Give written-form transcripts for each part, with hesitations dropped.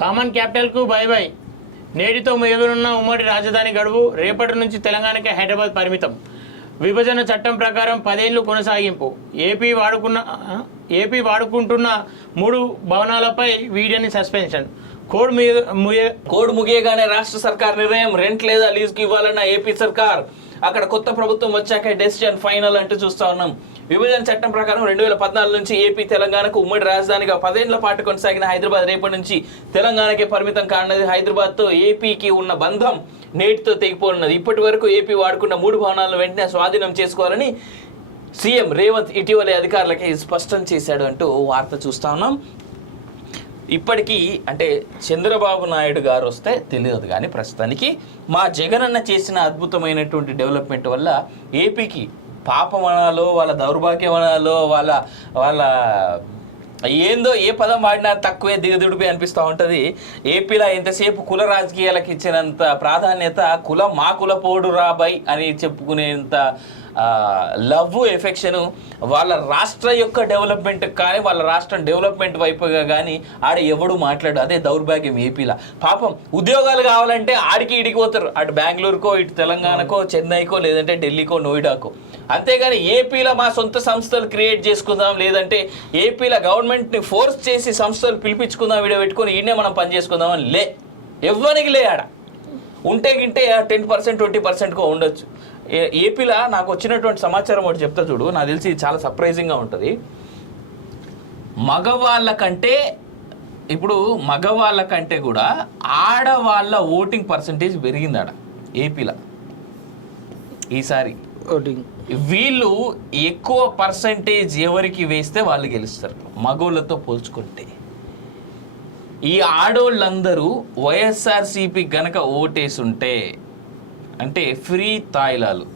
Common క్యాపిటల్కు by by. నేటితో ముగియనున్న ఉమ్మడి రాజధాని గడువు. రేపటి నుంచి తెలంగాణకే హైదరాబాద్ పరిమితం. విభజన చట్టం ప్రకారం 10 ఏళ్లు కొనసాగింపు. ఏపీ వాడుకుంటున్న 3 భవనాలపై వీడియోని సస్పెన్షన్. కోడ్ ముగియగానే రాష్ట్ర సర్కార్ నిర్ణయం. రెంట్ లేదా లీజుకి ఇవ్వాలన్న ఏపీ సర్కార్. అక్కడ కొత్త ప్రభుత్వం వచ్చాక డెసిషన్ ఫైనల్ అంటూ చూస్తా ఉన్నాం. విభజన చట్టం ప్రకారం 2014 నుంచి ఏపీ తెలంగాణకు ఉమ్మడి రాజధానిగా 10 ఏళ్ల పాటు కొనసాగిన హైదరాబాద్ రేపటి నుంచి తెలంగాణకే పరిమితం కానున్నది. హైదరాబాద్తో ఏపీకి ఉన్న బంధం నేటితో తెగిపోనున్నది. ఇప్పటి వరకు ఏపీ వాడుకున్న 3 భవనాలను వెంటనే స్వాధీనం చేసుకోవాలని సీఎం రేవంత్ ఇటీవలే అధికారులకి స్పష్టం చేశాడు అంటూ వార్త చూస్తా ఉన్నాం. ఇప్పటికీ అంటే చంద్రబాబు నాయుడు గారు వస్తే తెలియదు, కానీ ప్రస్తుతానికి మా జగనన్న చేసిన అద్భుతమైనటువంటి డెవలప్మెంట్ వల్ల ఏపీకి పాపమనాలో వాళ్ళ దౌర్భాగ్యమనాలో వాళ్ళ ఏందో ఏ పదం వాడినా తక్కువే దిగదుడిపి అనిపిస్తూ ఉంటుంది. ఏపీలో ఎంతసేపు కుల రాజకీయాలకు ఇచ్చినంత ప్రాధాన్యత మా కుల పోడు రాబై అని చెప్పుకునేంత లవ్ ఎఫెక్షను వాళ్ళ రాష్ట్ర యొక్క డెవలప్మెంట్ కానీ వాళ్ళ రాష్ట్రం డెవలప్మెంట్ వైపుగా కానీ ఆడ ఎవడు మాట్లాడు. అదే దౌర్భాగ్యం ఏపీలో. పాపం ఉద్యోగాలు కావాలంటే ఆడికి ఇడికి పోతారు, అటు బెంగళూరుకో ఇటు తెలంగాణకో చెన్నైకో లేదంటే ఢిల్లీకో నోయిడాకో. అంతేగాని ఏపీలో మా సొంత సంస్థలు క్రియేట్ చేసుకుందాం, లేదంటే ఏపీలో గవర్నమెంట్ని ఫోర్స్ చేసి సంస్థలు పిలిపించుకుందాం, వీడియో పెట్టుకొని ఈయనే మనం పని చేసుకుందామని ఎవ్వరికి ఆడ. ఉంటే గింటే 10% 20%కో ఉండొచ్చు. ఏపీలో నాకు వచ్చినటువంటి సమాచారం ఒకటి చెప్తా చూడు, నాకు తెలిసి చాలా సర్ప్రైజింగ్గా ఉంటుంది. మగవాళ్ళ కంటే కూడా ఆడవాళ్ళ ఓటింగ్ పర్సంటేజ్ పెరిగింది ఆడ ఏపీలో ఈసారి. వీళ్ళు ఎక్కువ పర్సంటేజ్ ఎవరికి వేస్తే వాళ్ళు గెలుస్తారు మగోళ్ళతో పోల్చుకుంటే. ఈ ఆడోళ్ళందరూ వైఎస్ఆర్సీపీ గనక ఓటేసుంటే, అంటే ఫ్రీ తాయిలాలు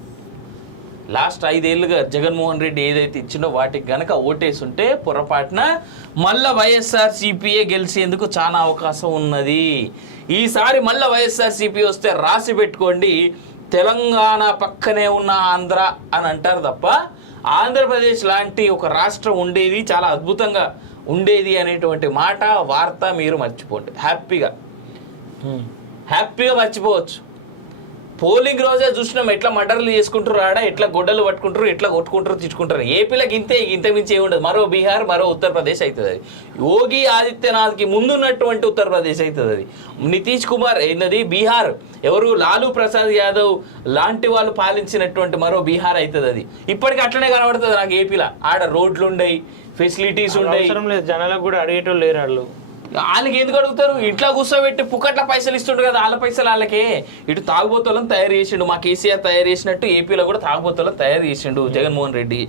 లాస్ట్ 5 ఏళ్ళుగా జగన్మోహన్ రెడ్డి ఏదైతే ఇచ్చిండో వాటికి గనక ఓటేసుంటే పొరపాటున మళ్ళా వైఎస్ఆర్సీపీయే గెలిచేందుకు చాలా అవకాశం ఉన్నది. ఈసారి మళ్ళీ వైఎస్ఆర్సీపీ వస్తే రాసి పెట్టుకోండి, తెలంగాణ పక్కనే ఉన్న ఆంధ్ర అని అంటారు తప్ప ఆంధ్రప్రదేశ్ లాంటి ఒక రాష్ట్రం ఉండేది, చాలా అద్భుతంగా ఉండేది అనేటువంటి మాట వార్త మీరు మర్చిపోండి. హ్యాపీగా మర్చిపోవచ్చు. పోలింగ్ రోజే చూసినాం ఎట్లా మర్డర్లు చేసుకుంటారు, ఆడ ఎట్లా గొడ్డలు పట్టుకుంటారు, ఎట్లా కొట్టుకుంటారు, తిట్టుకుంటారు. ఏపీలకు ఇంతమించి ఏముండదు. మరో బీహార్, మరో ఉత్తరప్రదేశ్ అవుతుంది. అది యోగి ఆదిత్యనాథ్కి ముందున్నటువంటి ఉత్తరప్రదేశ్ అవుతుంది. అది నితీష్ కుమార్ ఏంటది బీహార్, ఎవరు లాలూ ప్రసాద్ యాదవ్ లాంటి వాళ్ళు పాలించినటువంటి మరో బీహార్ అవుతుంది. అది ఇప్పటికీ అట్లనే కనబడుతుంది నాకు. ఏపీలో ఆడ రోడ్లు ఉండయి, ఫెసిలిటీస్ ఉండయి, జనాలకు కూడా అడిగేటోళ్ళు లేరు. వాళ్ళకి ఎందుకు అడుగుతారు? ఇంట్లో కూర్చోబెట్టి పుక్కట్ల పైసలు ఇస్తుండ్రు కదా, వాళ్ళ పైసలు వాళ్ళకే. ఇటు తాగుబోతులను తయారు చేసిండు, మా కేసీఆర్ తయారు చేసినట్టు ఏపీలో కూడా తాగుబోతులను తయారు చేసిండు జగన్మోహన్ రెడ్డి.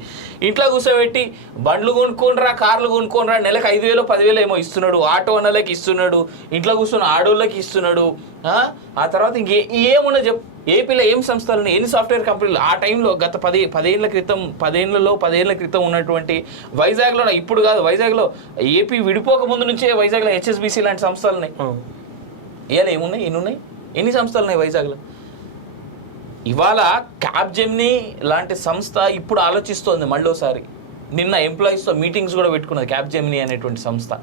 ఇంట్లో కూర్చోబెట్టి బండ్లు కొనుక్కోనరా, కార్లు కొనుక్కోనరా, నెలకు 5,000 10,000 ఏమో ఇస్తున్నాడు, ఆటో అన్నలకి ఇస్తున్నాడు, ఇంట్లో కూర్చొని ఆడోళ్ళకి ఇస్తున్నాడు. ఆ తర్వాత ఏమున్నా చెప్పు, ఏపీలో ఏం సంస్థలు, ఎన్ని సాఫ్ట్వేర్ కంపెనీలు ఆ టైంలో గత 10 ఏళ్ల క్రితం ఉన్నటువంటి వైజాగ్లో, ఇప్పుడు కాదు వైజాగ్లో ఏపీ విడిపోక ముందు నుంచే వైజాగ్లో హెచ్ఎస్బిసి లాంటి సంస్థలు ఉన్నాయి. ఇవాళ ఏమున్నాయి, ఎన్ని సంస్థలు ఉన్నాయి వైజాగ్లో? ఇవాళ క్యాబ్జెమినీ లాంటి సంస్థ ఇప్పుడు ఆలోచిస్తోంది మళ్ళోసారి. నిన్న ఎంప్లాయీస్తో మీటింగ్స్ కూడా పెట్టుకున్నది క్యాబ్జెమినీ అనేటువంటి సంస్థ.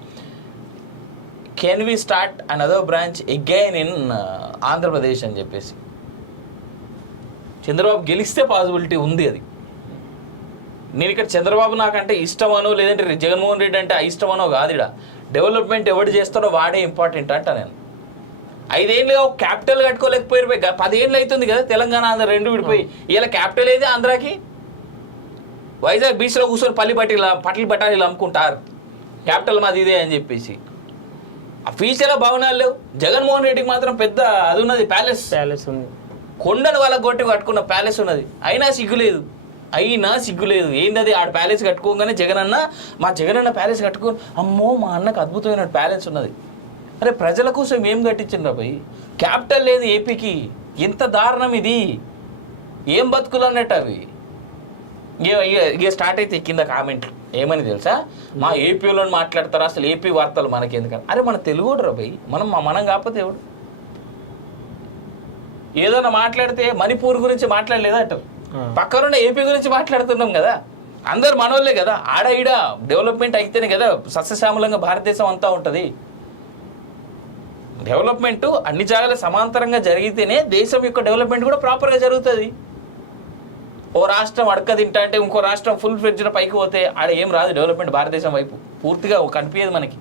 Can we start another branch again in Andhra Pradesh అని చెప్పేసి. చంద్రబాబు గెలిస్తే పాసిబిలిటీ ఉంది. అది నేను ఇక్కడ చంద్రబాబు నాకంటే ఇష్టమనో లేదంటే జగన్మోహన్ రెడ్డి అంటే ఇష్టమనో కాదు. ఇక్కడ డెవలప్మెంట్ ఎవడు చేస్తాడో వాడే ఇంపార్టెంట్ అంట. నేను 5 ఏళ్ళుగా ఒక క్యాపిటల్ కట్టుకోలేకపోయారు. 10 ఏళ్ళు అవుతుంది కదా తెలంగాణ ఆంధ్ర రెండు విడిపోయి. ఇలా క్యాపిటల్ ఏది ఆంధ్రాకి? వైజాగ్ బీచ్లో కూర్చొని పట్ల బట్టాలు అమ్ముకుంటారు, క్యాపిటల్ మాది ఇదే అని చెప్పేసి. ఆ ఫ్యూచర్లో భవనాలు లేవు. జగన్మోహన్ రెడ్డికి మాత్రం పెద్ద అది ఉన్నది, ప్యాలెస్ ఉంది. కొండను వాళ్ళ గొట్టి కట్టుకున్న ప్యాలెస్ ఉన్నది. అయినా సిగ్గులేదు. ఏంది ఆడ ప్యాలెస్ కట్టుకోగానే మా జగనన్న ప్యాలెస్ కట్టుకొని అమ్మో మా అన్నకు అద్భుతమైన ప్యాలెస్ ఉన్నది. అరే ప్రజల కోసం ఏం కట్టించండి బాయ్? క్యాపిటల్ లేదు ఏపీకి. ఎంత దారుణం ఇది! ఏం బతుకులు అన్నట్టు అవి. ఇక స్టార్ట్ అయితే కింద కామెంట్లు ఏమని తెలుసా, మా ఏపీలో మాట్లాడతారా, అసలు ఏపీ వార్తలు మనకి ఎందుకని. అరే మన తెలుగుడు రా బాయ్, మనం కాకపోతే ఎవడు? ఏదైనా మాట్లాడితే మణిపూర్ గురించి మాట్లాడలేదా అంటారు, పక్కనున్న ఏపీ గురించి మాట్లాడుతున్నాం కదా. అందరు మనోళ్ళే కదా. ఆడ ఈడ డెవలప్మెంట్ అయితేనే కదా సస్యశ్యామలంగా భారతదేశం అంతా ఉంటుంది. డెవలప్మెంట్ అన్ని జాగాల సమాంతరంగా జరిగితేనే దేశం యొక్క డెవలప్మెంట్ కూడా ప్రాపర్గా జరుగుతుంది. ఓ రాష్ట్రం అడక తింటా అంటే ఇంకో రాష్ట్రం ఫుల్ ఫ్లెడ్జ్డ్ పైకి పోతే ఆడ ఏం రాదు డెవలప్మెంట్ భారతదేశం వైపు పూర్తిగా కనిపించదు మనకి.